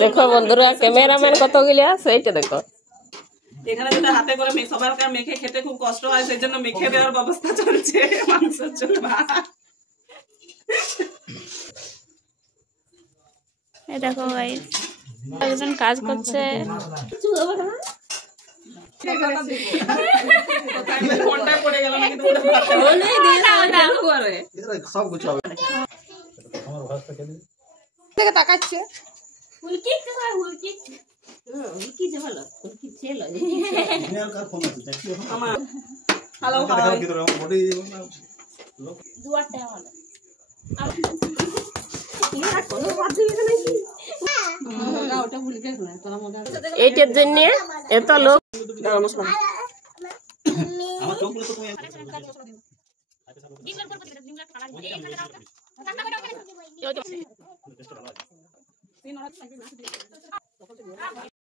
দেখো বন্ধুরা ক্যামেরাম্যান কতগুলি আছে এইটা দেখো। এখানে যেটা হাতে করে সবার মেখে খেতে খুব কষ্ট হয়, সেই জন্য মেখে দেওয়ার ব্যবস্থা চলছে মাংসের জন্য। এই দেখো গাইস একজন কাজ করছে। তাকাচ্ছে এইটার জন্য এত লোক।